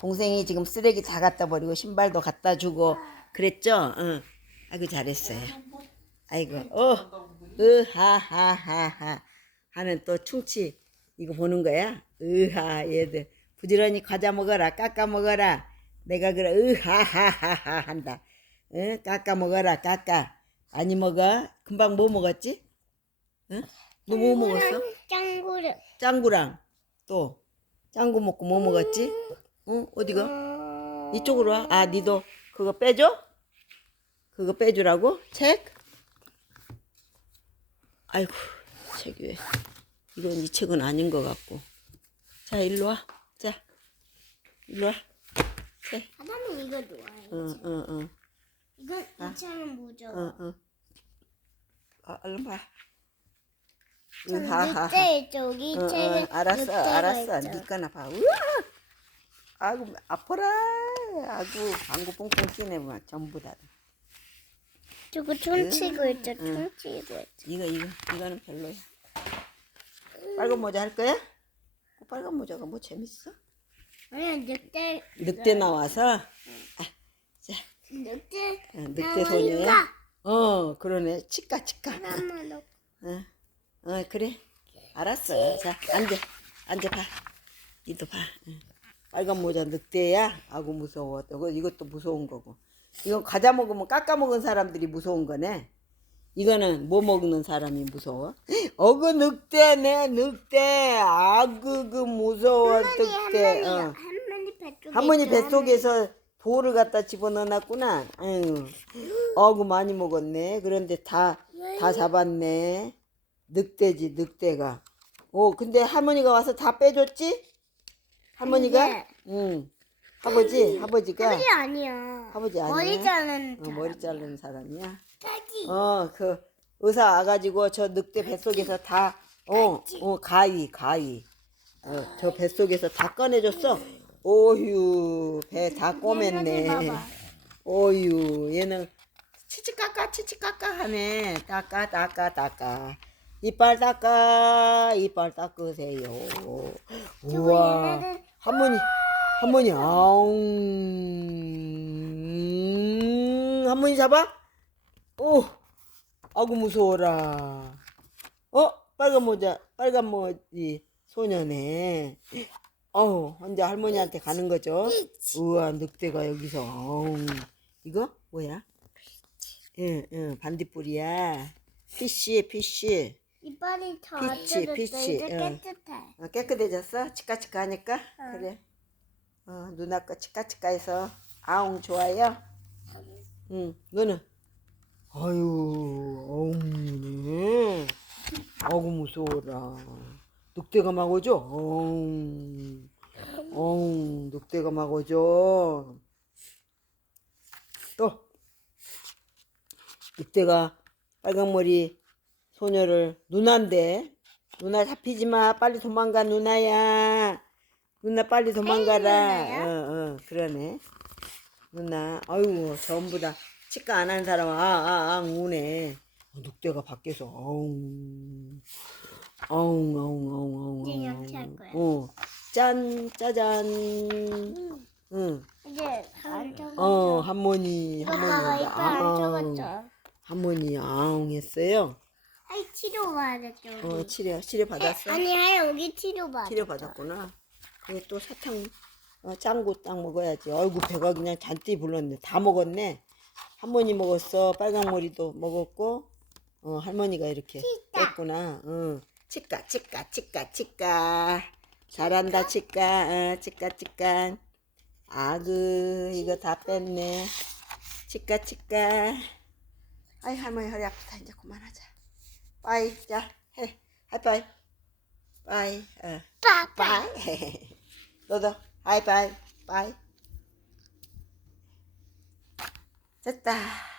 동생이 지금 쓰레기 다 갖다 버리고 신발도 갖다 주고 그랬죠? 응. 아이고 잘했어요. 아이고 어, 으하하하하 하는 또 충치 이거 보는 거야? 으하 얘들 부지런히 과자 먹어라 깎아 먹어라 내가 그래 으하하하하 한다. 응? 깎아 먹어라 깎아 아니 먹어? 금방 뭐 먹었지? 응? 너 뭐 먹었어? 짱구를. 짱구랑 또 짱구 먹고 뭐 먹었지? 응? 어디가? 음, 이쪽으로 와. 아, 니도 그거 빼줘? 그거 빼주라고? 책? 아이고, 책이 왜. 이건 이 책은 아닌 것 같고. 자, 일로 와. 자, 일로 와. 자, 사람은 이거 좋아해. 응, 응, 응, 이건 이차는 뭐죠? 응, 응. 아, 얼른 봐. 저는 으하하하. 늑대 쪽이 응, 책은 응, 알았어, 알았어. 니 거나 봐. 우와! 아구, 아파라. 아구, 방구 뽕뽕 끼네, 뭐, 전부 다. 저거 춤추고 있죠. 응. 춤추고 있죠. 이거 이거 이거는 별로야. 빨간 모자 할 거야? 그 빨간 모자가 뭐 재밌어? 아니야 늑대. 늑대 나와서 아, 자, 늑대. 어, 늑대 소녀야. 어 그러네. 치까. 하나만 넣고. 어, 어 그래. 알았어. 자 앉아 앉아 봐. 이도 봐. 응. 빨간 모자 늑대야. 아고 무서워. 이것도 무서운 거고. 이건 과자 먹으면 깎아 먹은 사람들이 무서운 거네. 이거는 뭐 먹는 사람이 무서워? 어그 늑대네 늑대. 아그 그 무서워 늑대. 어. 할머니 뱃속에 할머니 뱃속에서 돌을 갖다 집어넣어놨구나. 아유, 어구 많이 먹었네. 그런데 다 다 잡았네. 늑대지 늑대가. 오 근데 할머니가 와서 다 빼줬지? 할머니가? 네. 응. 아버지 아버지가 할머니 아니야. 아버지 아니야? 머리 자르는 어, 머리 자르는 사람이야. 자기. 어그 의사 와가지고 저 늑대 뱃속에서 다 어, 어, 가위, 가위. 어, 저 뱃속에서 다 꺼내줬어. 오휴, 배 다 꼬맸네. 오휴, 얘는 치치까까, 치치까까 하네. 닦아, 닦아, 닦아. 이빨 닦아, 이빨 닦으세요. 우와. 할머니, 할머니, 아웅. 할머니 잡아? 오, 아구 무서워라. 어, 빨간 모자, 빨간 모지 소녀네. 어우, 혼자 할머니한테 가는 거죠? 우와, 늑대가 여기서, 아웅. 이거? 뭐야? 응, 응, 반딧불이야. 피쉬, 피쉬. 이빨이 이제 응. 깨끗해. 어, 깨끗해졌어? 치카치카 하니까? 응. 그래. 어, 누나 거 치카치카 해서 아웅 좋아요? 응, 너는? 아유, 아웅이네. 아구 무서워라. 늑대가 막 오죠? 아웅. 아웅, 늑대가 막 오죠? 또, 늑대가 빨강머리 소녀를 누나인데 누나 잡히지 마 빨리 도망가 누나야 누나 빨리 도망가라? 어어 그러네 누나 아유 전부 다 치과 안 하는 사람 아아아 우네 어, 늑대가 밖에서 아웅 아웅 아웅 아웅 아웅 이제 이렇게 할. 거야. 어. 짠 짜잔 응. 응. 이제 안. 어 할머니 아빠가 할머니 이빨 안 아웅 뜯었죠. 할머니 아웅 했어요 치료 받았죠. 어 치료 치료 받았어 아니 아니 여기 치료 받았. 치료 받았구나. 그게 또 사탕 어, 짱구 딱 먹어야지. 아이고 배가 그냥 잔뜩 불렀네. 다 먹었네. 할머니 먹었어. 빨강 머리도 먹었고, 어 할머니가 이렇게 뺐구나. 응. 치까 치까 치까 치까. 잘한다 치까. 어, 치까 치까. 아그 이거 다 뺐네. 치까 치까. 아이 할머니 허리 아프다. 이제 그만하자. 빠이 자 해. 하이파이. 빠이. 어. 빠빠. 빠이. 너도 하이파이. 빠이. 됐다.